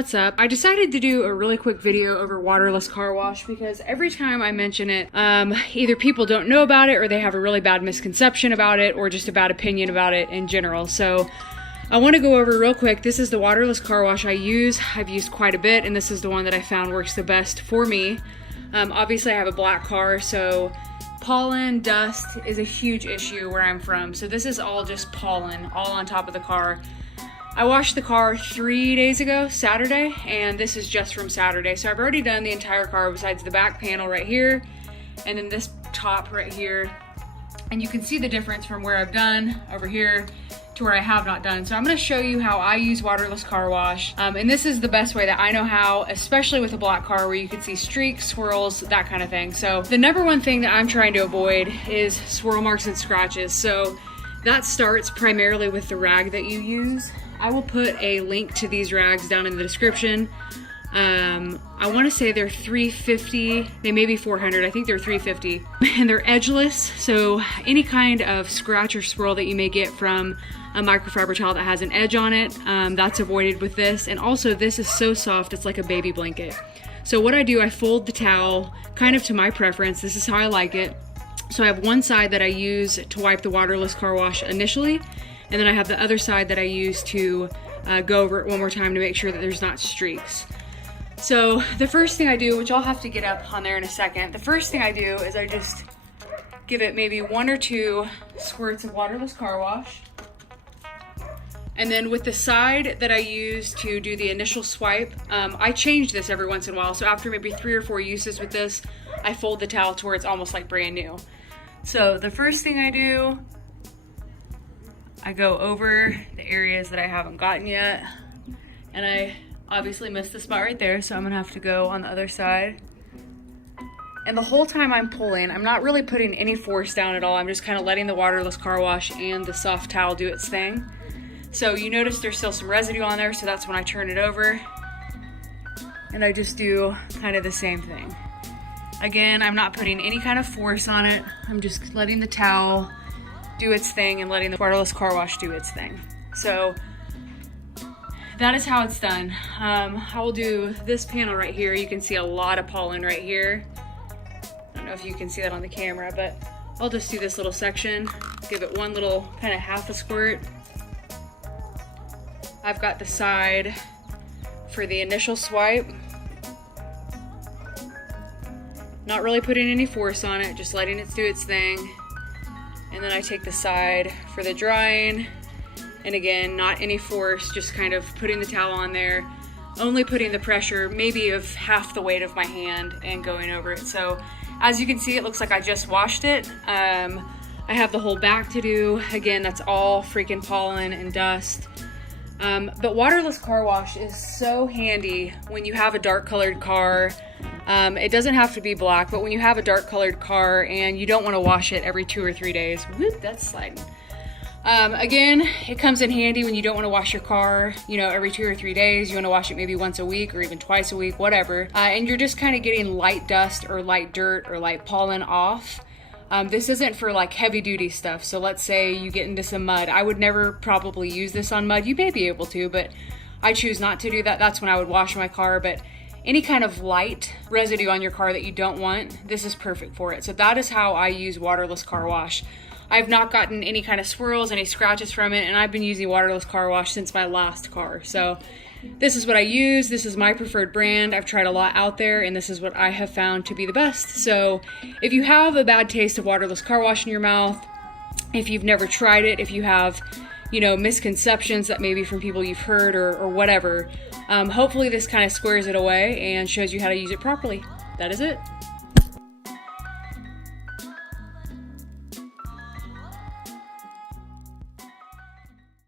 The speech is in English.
What's up? I decided to do a really quick video over waterless car wash because every time I mention it, either people don't know about it or they have a really bad misconception about it or just a bad opinion about it in general. So I want to go over real quick. This is the waterless car wash I use. I've used quite a bit, and this is the one that I found works the best for me. Obviously I have a black car, so pollen, dust is a huge issue where I'm from. So this is all just pollen, all on top of the car. I washed the car 3 days ago, Saturday, and this is just from Saturday. So I've already done the entire car besides the back panel right here, and then this top right here. And you can see the difference from where I've done over here to where I have not done. So I'm gonna show you how I use waterless car wash. And this is the best way that I know how, especially with a black car where you can see streaks, swirls, that kind of thing. So the number one thing that I'm trying to avoid is swirl marks and scratches. So that starts primarily with the rag that you use. I will put a link to these rags down in the description. I want to say they're $3.50, they may be $400, I think they're $3.50. And they're edgeless, so any kind of scratch or swirl that you may get from a microfiber towel that has an edge on it, that's avoided with this. And also this is so soft, it's like a baby blanket. So what I do, I fold the towel kind of to my preference. This is how I like it. So I have one side that I use to wipe the waterless car wash initially, and then I have the other side that I use to go over it one more time to make sure that there's not streaks. So the first thing I do, which I'll have to get up on there in a second, the first thing I do is I just give it maybe 1 or 2 squirts of waterless car wash. And then with the side that I use to do the initial swipe, I change this every once in a while. So after maybe 3 or 4 uses with this, I fold the towel to where it's almost like brand new. So the first thing I do, I go over the areas that I haven't gotten yet, and I obviously missed the spot right there, so I'm gonna have to go on the other side. And the whole time I'm pulling, I'm not really putting any force down at all. I'm just kind of letting the waterless car wash and the soft towel do its thing. So you notice there's still some residue on there, so that's when I turn it over. And I just do kind of the same thing. Again, I'm not putting any kind of force on it. I'm just letting the towel do its thing and letting the waterless car wash do its thing. So that is how it's done. I will do this panel right here. You can see a lot of pollen right here. I don't know if you can see that on the camera, but I'll just do this little section, give it one little kind of half a squirt. I've got the side for the initial swipe. Not really putting any force on it, just letting it do its thing. And then I take the side for the drying, and again, not any force, just kind of putting the towel on there, only putting the pressure maybe of half the weight of my hand and going over it. So as you can see, it looks like I just washed it. I have the whole back to do. Again, that's all freaking pollen and dust. But waterless car wash is so handy when you have a dark colored car. It doesn't have to be black, but when you have a dark colored car and you don't want to wash it every 2 or 3 days, whoop, that's sliding. Again, it comes in handy when you don't want to wash your car, you know, every 2 or 3 days. You want to wash it maybe once a week or even twice a week, whatever. And you're just kind of getting light dust or light dirt or light pollen off. This isn't for like heavy duty stuff. So let's say you get into some mud. I would never probably use this on mud. You may be able to, but I choose not to do that. That's when I would wash my car. But any kind of light residue on your car that you don't want, this is perfect for it. So that is how I use waterless car wash. I've not gotten any kind of swirls, any scratches from it, and I've been using waterless car wash since my last car. So this is what I use. This is my preferred brand. I've tried a lot out there, and this is what I have found to be the best. So if you have a bad taste of waterless car wash in your mouth, if you've never tried it, if you have, you know, misconceptions that maybe from people you've heard or whatever, hopefully this kind of squares it away and shows you how to use it properly. That is it.